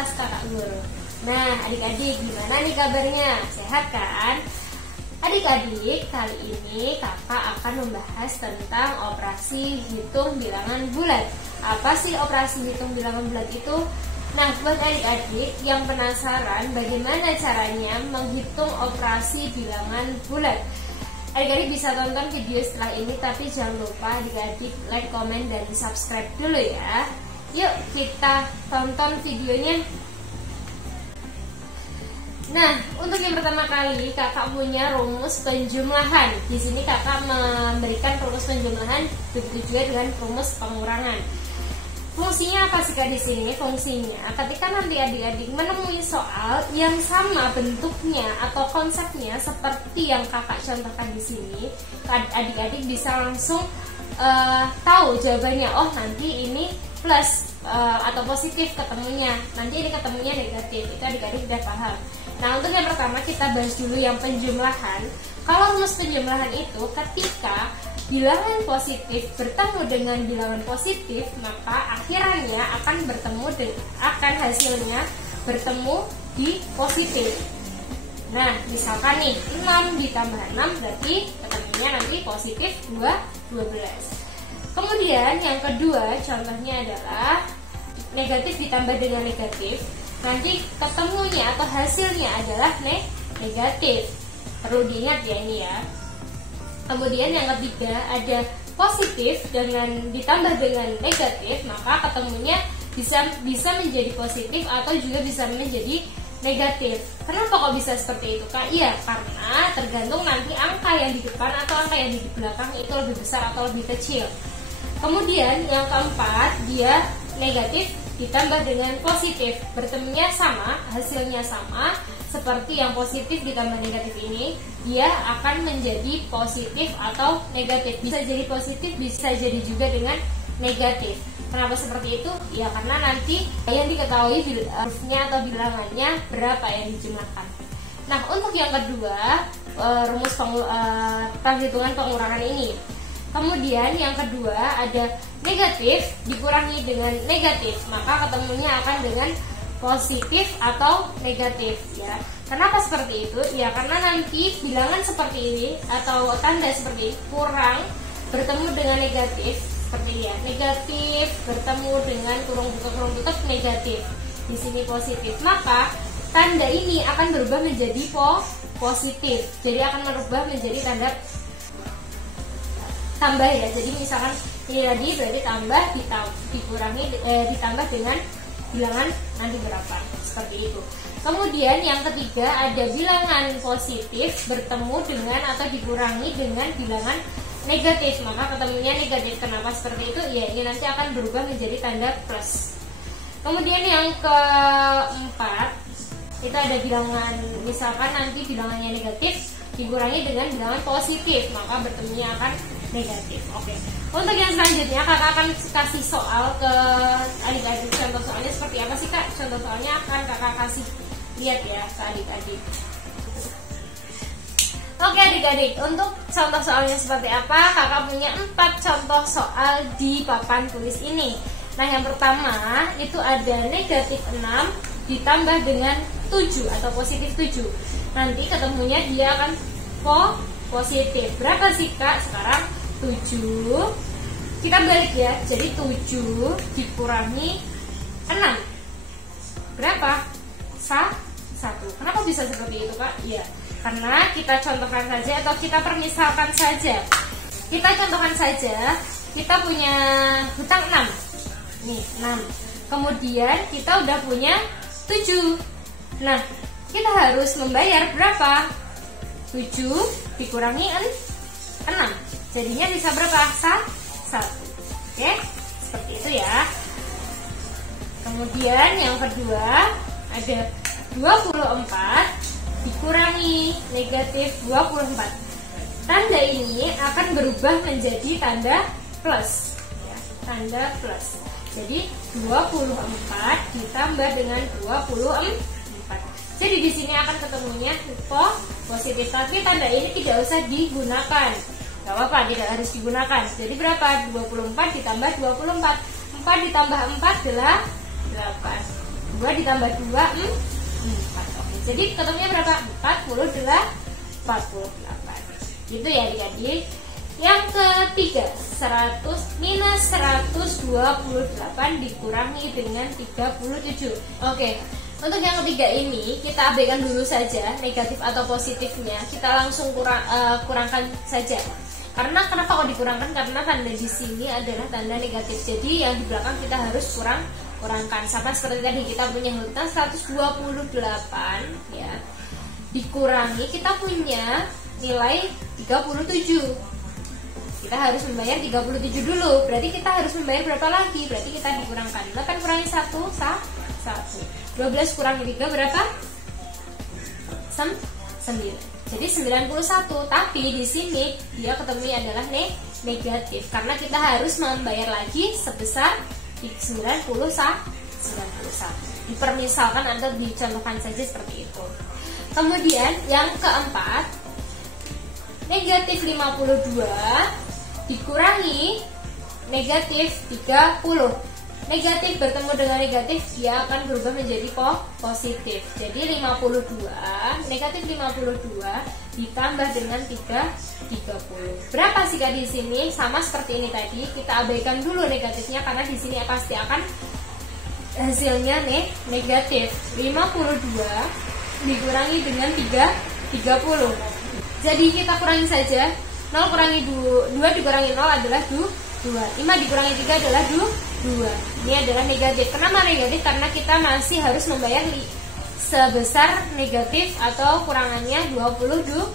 kelas kakak guru. Nah adik-adik gimana nih kabarnya? Sehat kan? Adik-adik, kali ini kakak akan membahas tentang operasi hitung bilangan bulat. Apa sih operasi hitung bilangan bulat itu? Nah, buat adik-adik yang penasaran bagaimana caranya menghitung operasi bilangan bulat, adik-adik bisa tonton video setelah ini, tapi jangan lupa adik-adik like, komen, dan subscribe dulu ya. Yuk kita tonton videonya. Nah, untuk yang pertama kali kakak punya rumus penjumlahan. Di sini kakak memberikan rumus penjumlahan begitu juga dengan rumus pengurangan. Fungsinya apa sih Kak di sini? Fungsinya ketika nanti adik-adik menemui soal yang sama bentuknya atau konsepnya seperti yang kakak contohkan di sini, adik-adik bisa langsung tahu jawabannya. Oh, nanti ini plus atau positif ketemunya, nanti ini ketemunya negatif. Itu adik-adik udah paham. Nah, untuk yang pertama kita bahas dulu yang penjumlahan. Kalau rumus penjumlahan itu ketika bilangan positif bertemu dengan bilangan positif, maka akhirannya akan hasilnya bertemu di positif. Nah, misalkan nih 6 ditambah 6 berarti ketemunya nanti positif 12. Kemudian yang kedua contohnya adalah negatif ditambah dengan negatif. Nanti ketemunya atau hasilnya adalah negatif. Perlu diingat ya ini ya. Kemudian yang ketiga ada positif ditambah dengan negatif, maka ketemunya bisa menjadi positif atau juga bisa menjadi negatif. Kenapa kok bisa seperti itu Kak? Iya, karena tergantung nanti angka yang di depan atau angka yang di belakang itu lebih besar atau lebih kecil. Kemudian yang keempat dia negatif ditambah dengan positif, bertemunya sama, hasilnya sama, seperti yang positif ditambah negatif ini, dia akan menjadi positif atau negatif. Bisa jadi positif, bisa jadi juga dengan negatif. Kenapa seperti itu? Ya karena nanti yang diketahui hurufnya atau bilangannya berapa yang dijumlahkan. Nah, untuk yang kedua, rumus perhitungan pengurangan ini. Kemudian yang kedua ada negatif dikurangi dengan negatif, maka ketemunya akan dengan positif atau negatif ya. Kenapa seperti itu? Ya karena nanti bilangan seperti ini atau tanda seperti ini kurang bertemu dengan negatif seperti ini ya. Negatif bertemu dengan kurung tutup negatif. Di sini positif. Maka tanda ini akan berubah menjadi positif. Jadi akan berubah menjadi tanda tambah ya. Jadi misalkan ini tadi berarti tambah dikurangi ditambah dengan bilangan nanti berapa, seperti itu. Kemudian yang ketiga ada bilangan positif bertemu dengan atau dikurangi dengan bilangan negatif, maka ketemunya negatif. Kenapa seperti itu? Ya ini nanti akan berubah menjadi tanda plus. Kemudian yang keempat itu ada bilangan, misalkan nanti bilangannya negatif dikurangi dengan bilangan positif, maka bertemunya akan negatif. Oke. Untuk yang selanjutnya kakak akan kasih soal ke adik-adik. Contoh soalnya seperti apa sih Kak? Contoh soalnya akan kakak kasih lihat ya ke adik-adik. Oke adik-adik, untuk contoh soalnya seperti apa? Kakak punya 4 contoh soal di papan tulis ini. Nah, yang pertama itu ada negatif 6 ditambah dengan 7 atau positif 7. Nanti ketemunya dia akan positif. Berapa sih Kak? Sekarang 7, kita balik ya, jadi 7 dikurangi 6 berapa? 1. Kenapa bisa seperti itu Kak? Ya, karena kita contohkan saja atau kita permisalkan saja. Kita contohkan saja, kita punya hutang 6 nih, 6. Kemudian kita udah punya 7. Nah, kita harus membayar berapa? 7 dikurangi 6. Jadinya bisa berapa? 1. Oke, seperti itu ya. Kemudian yang kedua ada 24 dikurangi negatif 24. Tanda ini akan berubah menjadi tanda plus ya, tanda plus. Jadi 24 ditambah dengan 24. Jadi di sini akan ketemunya positif, tapi tanda ini tidak usah digunakan. Gak apa-apa, tidak harus digunakan. Jadi berapa? 24 ditambah 24. 4 ditambah 4 adalah 8. 2 ditambah 2, 4. Oke, jadi ketemunya berapa? 48. Gitu ya adik-adik. Yang ketiga, 100 minus 128 dikurangi dengan 37. Oke, untuk yang ketiga ini kita abaikan dulu saja negatif atau positifnya. Kita langsung kurangkan saja. Karena kenapa kok dikurangkan? Karena tanda di sini adalah tanda negatif. Jadi yang di belakang kita harus kurangkan. Sama seperti tadi kita punya hutang 128 ya. Dikurangi kita punya nilai 37. Kita harus membayar 37 dulu. Berarti kita harus membayar berapa lagi? Berarti kita dikurangkan 8 kurangi 1, 1. 12 kurangi 3 berapa? 9. Jadi 91, tapi di sini dia ketemunya adalah negatif karena kita harus membayar lagi sebesar 91. Dipermisalkan atau dicontohkan saja seperti itu. Kemudian yang keempat, negatif 52 dikurangi negatif 30. Negatif bertemu dengan negatif, dia akan berubah menjadi positif. Jadi 52, negatif 52 ditambah dengan 30. Berapa sih Kak di sini? Sama seperti ini tadi, kita abaikan dulu negatifnya karena di sini pasti akan hasilnya negatif. 52 dikurangi dengan 30. Jadi kita kurangi saja. 0 kurangi 2 dikurangi 0 adalah 2. 5 dikurangi 3 adalah 2. Ini adalah negatif. Kenapa negatif? Karena kita masih harus membayar sebesar negatif atau kurangannya 22.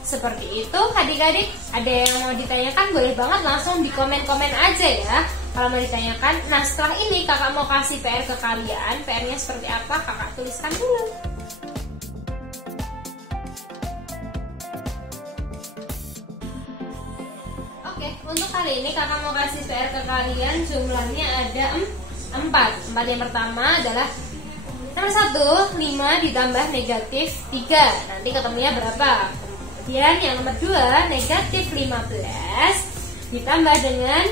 Seperti itu adik-adik. Ada yang mau ditanyakan boleh banget langsung di komen-komen aja ya kalau mau ditanyakan. Nah setelah ini kakak mau kasih PR ke kalian. PR-nya seperti apa? Kakak tuliskan dulu. Untuk kali ini kakak mau kasih PR ke kalian, jumlahnya ada 4. Yang pertama adalah nomor 1, 5 ditambah negatif 3. Nanti ketemunya berapa? Kemudian yang nomor 2, negatif 15 ditambah dengan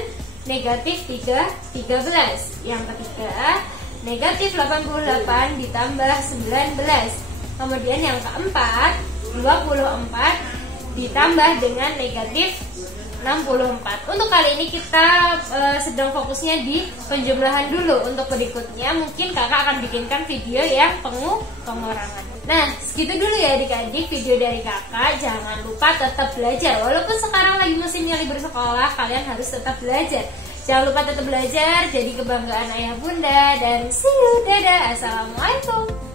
negatif 13. Yang ketiga, negatif 88 ditambah 19. Kemudian yang keempat, 24 ditambah dengan negatif 64. Untuk kali ini kita sedang fokusnya di penjumlahan dulu. Untuk berikutnya mungkin kakak akan bikinkan video yang pengurangan. Nah segitu dulu ya adik-adik video dari kakak. Jangan lupa tetap belajar. Walaupun sekarang lagi musimnya libur sekolah, kalian harus tetap belajar. Jangan lupa tetap belajar, jadi kebanggaan ayah bunda. Dan see you, dadah, assalamualaikum.